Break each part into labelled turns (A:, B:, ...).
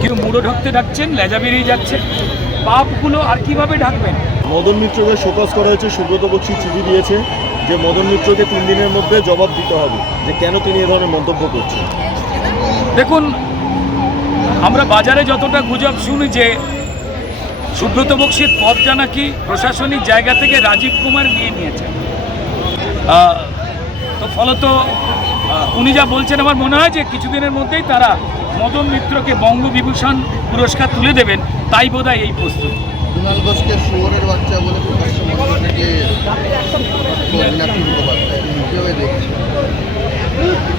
A: কেউ মুড়ো ঢাকতে ডাকছেন লেজা বেরিয়ে যাচ্ছে। পাপগুলো আর কীভাবে ঢাকবেন?
B: মদন মিত্রকে শোকজ করা হয়েছে সুব্রত বক্সি চিঠি দিয়েছে যে মদন মিত্রকে তিন দিনের মধ্যে জবাব দিতে হবে যে কেন তিনি এ ধরনের মন্তব্য করছেন।
A: দেখুন আমরা বাজারে যতটা গুজব শুনি যে সুব্রত বক্সির পদটা নাকি প্রশাসনিক জায়গা থেকে রাজীব কুমার নিয়ে নিয়েছেন। তো ফলত উনি যা বলছেন আমার মনে হয় যে কিছুদিনের মধ্যেই তারা মদন মিত্রকে বঙ্গবিভূষণ পুরস্কার তুলে দেবেন তাই বোধহয় এই প্রস্তুতি
C: কুণাল ঘোষকে শুয়োরের বাচ্চা বলে প্রকাশ্য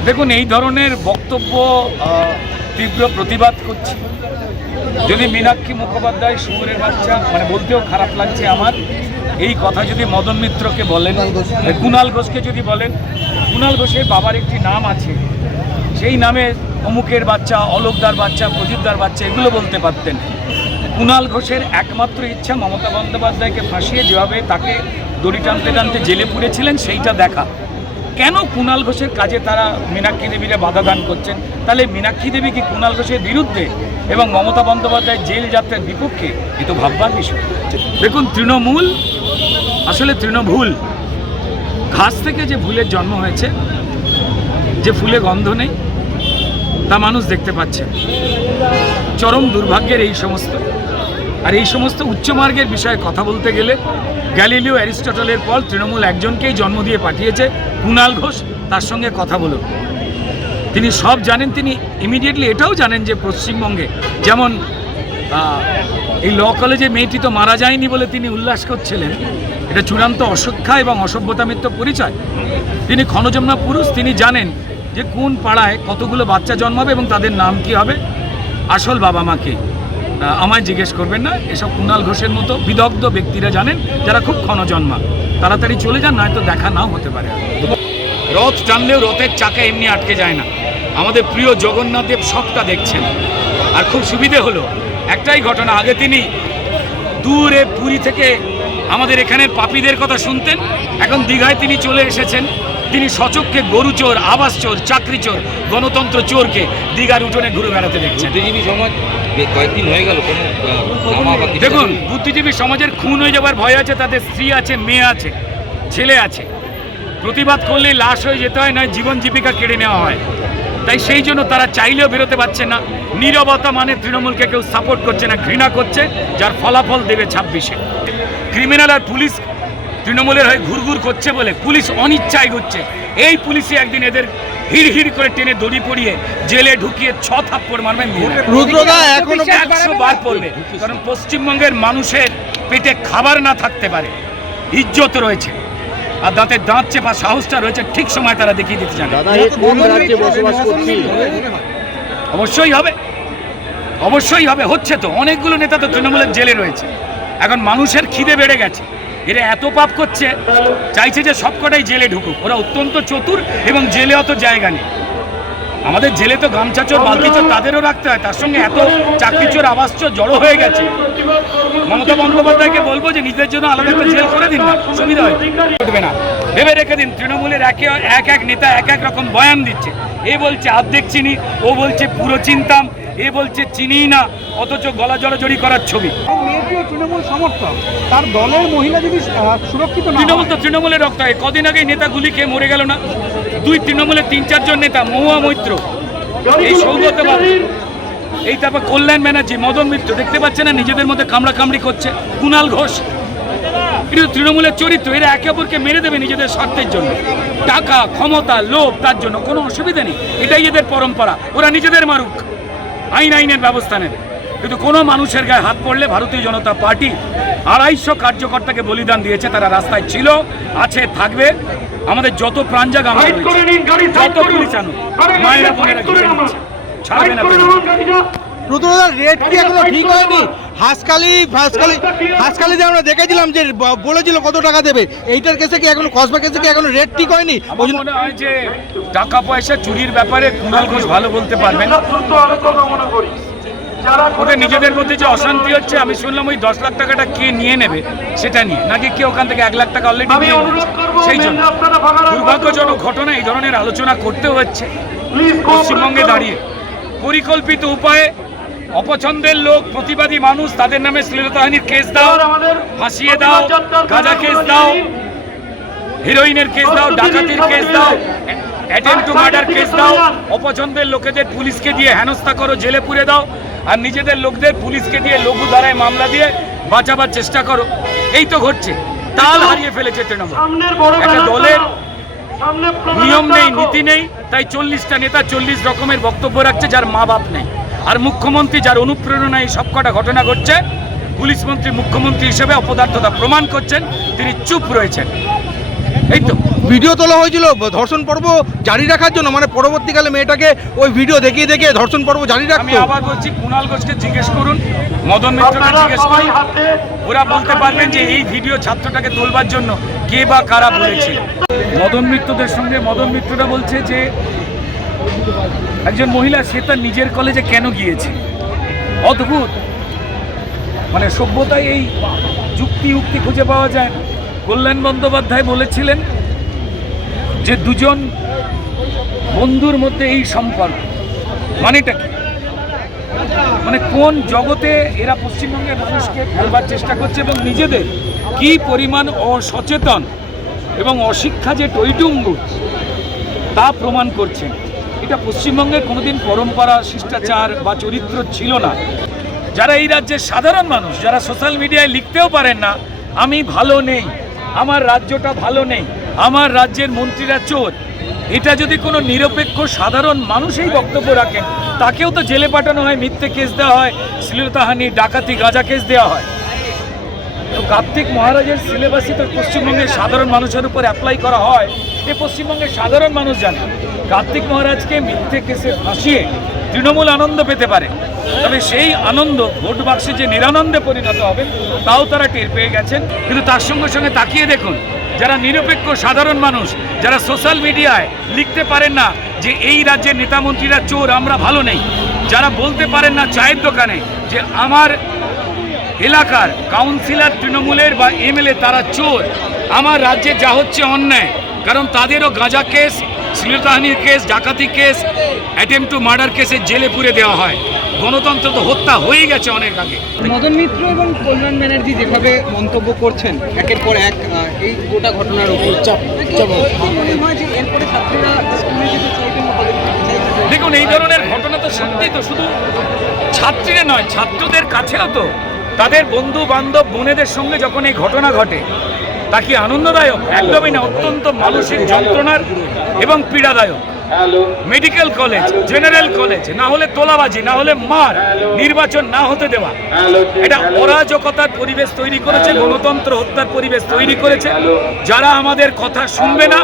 A: দেখুন এই ধরনের বক্তব্য তীব্র প্রতিবাদ করছি যদি মীনাক্ষী মুখোপাধ্যায় সুরের বাচ্চা মানে বলতেও খারাপ লাগছে আমার এই কথা যদি মদন মিত্রকে বলেন।
C: কুণাল
A: ঘোষকে যদি বলেন কুণাল ঘোষের বাবার একটি নাম আছে। সেই নামে অমুকের বাচ্চা, অলোকদার বাচ্চা, প্রদীপদার বাচ্চা এগুলো বলতে পারতেন। কুণাল ঘোষের একমাত্র ইচ্ছা মমতা বন্দ্যোপাধ্যায়কে ফাঁসিয়ে যেভাবে তাকে দড়ি টানতে টানতে জেলে পুড়েছিলেন সেইটা দেখা। কেন কুণাল ঘোষের কাজে তারা মীনাক্ষী দেবীরা বাধা দান করছেন? তাহলে মীনাক্ষী দেবী কি কুণাল ঘোষের বিরুদ্ধে এবং মমতা বন্দ্যোপাধ্যায় জেল যাত্রার বিপক্ষে? এ তো ভাববার বিষয়। দেখুন, তৃণমূল, আসলে তৃণভুল ঘাস থেকে যে ভুলের জন্ম হয়েছে, যে ফুলে গন্ধ নেই, তা মানুষ দেখতে পাচ্ছে। চরম দুর্ভাগ্যের এই সমস্ত। আর এই সমস্ত উচ্চমার্গের বিষয়ে কথা বলতে গেলে, গ্যালিলিও অ্যারিস্টটলের পর তৃণমূল একজনকেই জন্ম দিয়ে পাঠিয়েছে কুণাল ঘোষ, তার সঙ্গে কথা বলুন তিনি সব জানেন, তিনি ইমিডিয়েটলি এটাও জানেন যে পশ্চিমবঙ্গে যেমন এই ল কলেজে মেয়েটি তো মারা যায়নি বলে তিনি উল্লাস করছিলেন। এটা চূড়ান্ত অসুক্ষা এবং অসভ্যতামিত্র পরিচয়। তিনি ক্ষণজমনা পুরুষ, তিনি জানেন যে কোন পাড়ায় কতগুলো বাচ্চা জন্মাবে এবং তাদের নাম কি হবে। আসল বাবা মাকে আমায় জিজ্ঞেস করবেন না, এসব কুণাল ঘোষের মতো বিদগ্ধ ব্যক্তিরা জানেন যারা খুব ক্ষণজন্মা। তাড়াতাড়ি চলে যান, নয়তো দেখা নাও হতে পারে। রথ টানলেও রথের চাকা এমনি আটকে যায় না। আমাদের প্রিয় জগন্নাথ দেব সবটা দেখছেন। আর খুব সুবিধে হলো। একটাই ঘটনা আগে তিনি দূরে পুরী থেকে আমাদের এখানে পাপীদের কথা শুনতেন এখন দীঘায় তিনি চলে এসেছেন। তিনি সচককে গরু চোর আবাস চোর চাকরি চোর গণতন্ত্র চোরকে দীঘার উঠোনে ঘুরে বেড়াতে দেখছেন।
D: বুদ্ধিজীবী সমাজ কয়েকদিন হয়ে গেল
A: দেখুন বুদ্ধিজীবী সমাজের খুন হয়ে যাবার ভয় আছে তাদের স্ত্রী আছে মেয়ে আছে ছেলে আছে। প্রতিবাদ করলে লাশ হয়ে যেতে হয় নয় জীবন জীবিকা কেড়ে নেওয়া হয়। তাই সেই জন্য তারা চাইলেও বেরোতে পারছে না। নীরবতা মানে তৃণমূলকে কেউ সাপোর্ট করছে না ঘৃণা করছে যার ফলাফল দেবে ছাব্বিশে। ক্রিমিনাল আর পুলিশ তৃণমূলের হয়ে ঘুরঘুর করছে বলে পুলিশ অনিচ্ছায় ঘুরছে। এই পুলিশই একদিন এদের হিড় হিড় করে টেনে দড়ি পড়িয়ে জেলে ঢুকিয়ে ছ থাপ্পড় মারবে
C: রুদ্রদা
A: একশো বার পড়বে কারণ পশ্চিমবঙ্গের মানুষের পেটে খাবার না থাকতে পারে ইজ্জত রয়েছে। আর দাঁতে দাঁত চেপা সাহসটা রয়েছে ঠিক সময় তারা দেখিয়ে দিতে
B: করছি?
A: অবশ্যই হবে। অবশ্যই হবে হচ্ছে তো। অনেকগুলো নেতা তো তৃণমূলের জেলে রয়েছে। এখন মানুষের খিদে বেড়ে গেছে। এরা এত পাপ করছে চাইছে যে সবকটাই জেলে ঢুকুক। ওরা অত্যন্ত চতুর এবং জেলে অত জায়গা নেই। আমাদের জেলে তো গামছা চোর বালতি চোর তাদেরও রাখতে হয় তার সঙ্গে এত চাকরি চোর আবাস চোর জড়ো হয়ে গেছে। মমতা বন্দ্যোপাধ্যায়কে বলব যে নিজের জন্য আলাদা একটা জেল করে দিন না সুবিধা হয়। উঠবে না। ভেবে রেখে দিন তৃণমূলের একে এক এক নেতা এক এক রকম বয়ান দিচ্ছে। এ বলছে আর্ধেক চিনি ও বলছে পুরো চিনতাম। এ বলছে চিনিই না অথচ গলা জড়াজড়ি করার ছবি।
E: মেয়েটিও তৃণমূল সমর্থক। তার দলের মহিলা যদি সুরক্ষিত না
A: তৃণমূল তো তৃণমূলের রক্ত হয়। কদিন আগে নেতা গুলি খেয়ে মরে গেল না? দুই তৃণমূলের তিন চারজন নেতা মহুয়া মৈত্র। এই সৌগত এই তারপর কল্যাণ ব্যানার্জি মদন মিত্র। দেখতে পাচ্ছে না নিজেদের মধ্যে কামড়া কামড়ি করছে। কুণাল ঘোষ। এটা তো তৃণমূলের চরিত্র। এরা একে অপরকে মেরে দেবে নিজেদের স্বার্থের জন্য। টাকা ক্ষমতা লোভ তার জন্য কোনো অসুবিধা নেই। এটাই এদের পরম্পরা। ওরা নিজেদের মারুক। আইন আইনের ব্যবস্থা নেবে। কিন্তু কোনো মানুষের গায়ে হাত পড়লে ভারতীয় জনতা পার্টি আড়াইশো কার্যকর্তাকে বলিদান দিয়েছে তারা রাস্তায় ছিল আছে থাকবে। আমাদের যত পুলিশ মায়েরা বোনেরা ছাড়বে না
E: রেট কি এখনও ঠিক হয়নি? হাসকালি হাসকালি হাসকালিতে আমরা দেখেছিলাম যে বলেছিল কত টাকা দেবে এইটার কেসে কি এখন কসবা কেসে কি এখন রেট ঠিক হয়নি? ওই
A: মনে হয় যে টাকা পয়সা চুরির ব্যাপারে কুণাল ঘোষ ভালো বলতে পারবেন। ওদের নিজেদের মধ্যে যে অশান্তি হচ্ছে আমি শুনলাম ওই দশ লাখ টাকাটা কে নিয়ে নেবে সেটা নিয়ে। নাকি কে ওখান থেকে এক লাখ টাকা অলরেডি নিয়ে সেই জন্য। দুর্ভাগ্যজনক ঘটনা এই ধরনের আলোচনা করতে হচ্ছে। পশ্চিমবঙ্গে দাঁড়িয়ে। পরিকল্পিত উপায়ে অপছন্দের লোক প্রতিবাদী মানুষ তাদের নামে শ্লীলতাহানির কেস দাও ফাঁসিয়ে দাও গাঁজা কেস দাও হিরোইনের কেস দাও ডাকাতির কেস দাও অ্যাটেম্প টু মার্ডার কেস দাও অপছন্দের লোকেদের পুলিশকে দিয়ে হেনস্থা করো জেলে পুরে দাও আর নিজেদের লোকদের পুলিশকে দিয়ে লঘু ধারায় মামলা দিয়ে বাঁচাবার চেষ্টা করো। এই তো ঘটছে তাল হারিয়ে ফেলেছে তৃণমূল। একটা দলের নিয়ম নেই নীতি নেই তাই চল্লিশটা নেতা চল্লিশ রকমের বক্তব্য রাখছে যার মা বাপ নেই। আর মুখ্যমন্ত্রী যার অনুপ্রেরণায় সব কটা ঘটনা ঘটছে পুলিশ মন্ত্রী মুখ্যমন্ত্রী হিসেবে অপদার্থতা প্রমাণ করছেন তিনি চুপ রয়েছেন। এই তো।
E: ভিডিও তোলা হয়েছিল ধর্ষণ পর্ব জারি রাখার জন্য মানে পরবর্তীকালে মেয়েটাকে ওই ভিডিও দেখিয়ে দেখে ধর্ষণ পর্ব জারি
A: আমি আবার বলছি কুণাল ঘোষকে জিজ্ঞেস করুন মদন মিত্রকে জিজ্ঞেস করুন ওরা বলতে পারবেন যে এই ভিডিও ছাত্রটাকে তোলবার জন্য কে বা কারা বলেছে। মদন মিত্রদের সঙ্গে মদন মিত্ররা বলছে যে একজন মহিলা, সে তার নিজের কলেজে কেন গিয়েছে? অদ্ভুত। মানে সভ্যতায় এই যুক্তি উক্তি খুঁজে পাওয়া যায় না। কল্যাণ বন্দ্যোপাধ্যায় বলেছিলেন যে, দুজন বন্ধুর মধ্যে এই সম্পর্ক। মানেটা কি? মানে কোন জগতে এরা পশ্চিমবঙ্গের মানুষকে ফেলবার চেষ্টা করছে এবং নিজেদের কি পরিমাণ অসচেতন এবং অশিক্ষা যে টৈটুম্বু তা প্রমাণ করছে এটা পশ্চিমবঙ্গের কোনোদিন পরম্পরা, শিষ্টাচার বা চরিত্র ছিল না। যারা এই রাজ্যের সাধারণ মানুষ, যারা সোশ্যাল মিডিয়ায় লিখতেও পারেন না, আমি ভালো নেই, আমার রাজ্যটা ভালো নেই, আমার রাজ্যের মন্ত্রীরা চোর। এটা যদি কোনো নিরপেক্ষ সাধারণ মানুষই বক্তব্য রাখেন, তাকেও তো জেলে পাঠানো হয়, মিথ্যে কেস দেওয়া হয়, শ্লীলতাহানি, ডাকাতি, গাঁজা কেস দেওয়া হয়। তো কার্তিক মহারাজের সিলেবাসই তো পশ্চিমবঙ্গের সাধারণ মানুষের উপর অ্যাপ্লাই করা হয়। এ পশ্চিমবঙ্গের সাধারণ মানুষ জানে, কার্তিক মহারাজকে মিথ্যে কেসে ফাঁসিয়ে তৃণমূল আনন্দ পেতে পারে। তবে সেই আনন্দ ভোট বাক্সে যে নিরানন্দে পরিণত হবে, তাও তারা টের পেয়ে গেছেন। কিন্তু তার সঙ্গে সঙ্গে তাকিয়ে দেখুন, যারা নিরপেক্ষ সাধারণ মানুষ, যারা সোশ্যাল মিডিয়ায় লিখতে পারেন না যে এই রাজ্যের নেতামন্ত্রীরা চোর, আমরা ভালো নেই। যারা বলতে পারেন না চায়ের দোকানে যে আমার এলাকার কাউন্সিলর তৃণমূলের বা এমএলএ তারা চোর, আমার রাজ্যে যা হচ্ছে অন্যায়। কারণ তাদেরও গাঁজা কেস শ্লীলতাহানির কেস ডাকাতি কেস অ্যাটেম্প টু মার্ডার কেসে জেলে পুরে দেওয়া হয়। গণতন্ত্র তো হত্যা হয়েই গেছে অনেক আগে।
F: মদন মিত্র এবং কল্যাণ ব্যানার্জি যেভাবে মন্তব্য করছেন একের পর এক এই গোটা ঘটনার উপর চাপ মনে হয় যে এরপরে ছাত্রীরা স্কুলে যেতে চাইবেন।
A: দেখুন এই ধরনের ঘটনা তো সত্যি তো শুধু ছাত্রীরা নয় ছাত্রদের কাছেও তো। তাদের বন্ধু বান্ধব বোনেদের সঙ্গে যখন এই ঘটনা ঘটে তা কি আনন্দদায়ক? একদমই না, অত্যন্ত মানসিক যন্ত্রণার এবং পীড়াদায়ক। মেডিকেল কলেজ, জেনারেল কলেজ, না হলে তোলাবাজি, না হলে মার, নির্বাচন না হতে দেওয়া। এটা অরাজকতার পরিবেশ তৈরি করেছে, গণতন্ত্র হত্যার পরিবেশ তৈরি করেছে। যারা আমাদের কথা শুনবে না,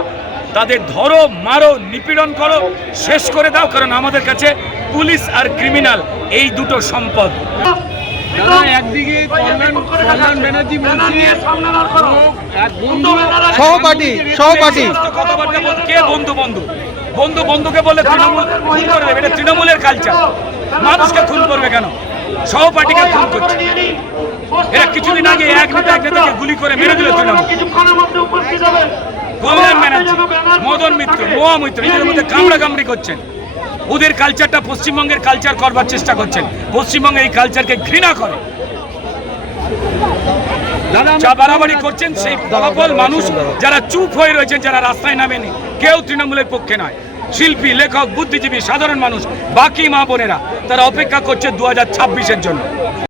A: তাদের ধরো, মারো, নিপীড়ন করো, শেষ করে দাও, কারণ আমাদের কাছে পুলিশ আর ক্রিমিনাল, এই দুটো সম্পদ।
F: একদিকে কল্যাণ ব্যানার্জি
E: সহপাঠী সহপাঠী।
A: কথাবার্তা কে বন্ধু বন্ধু? বন্ধু বন্ধুকে বলে তৃণমূল খুন করে দেবে এটা তৃণমূলের কালচার মানুষকে খুন করবে কেন? সহপাঠীকে খুন করছে। এরা কিছুদিন আগে এক নেতা এক নেতাকে গুলি করে মেরে দিল তৃণমূল। কল্যাণ ব্যানার্জি মদন মিত্র মোয়া মিত্র নিজেদের মধ্যে কামড়া কামড়ি করছেন। ওদের কালচারটা পশ্চিমবঙ্গের কালচার করবার চেষ্টা করছেন। পশ্চিমবঙ্গে এই কালচারকে ঘৃণা করে। যা বাড়াবাড়ি করছেন সেই ফলাফল মানুষ যারা চুপ হয়ে রয়েছেন যারা রাস্তায় নামেনি কেউ তৃণমূলের পক্ষে নয়। শিল্পী লেখক বুদ্ধিজীবী সাধারণ মানুষ বাকি মা বোনেরা তারা অপেক্ষা করছে দু হাজার ছাব্বিশের জন্য।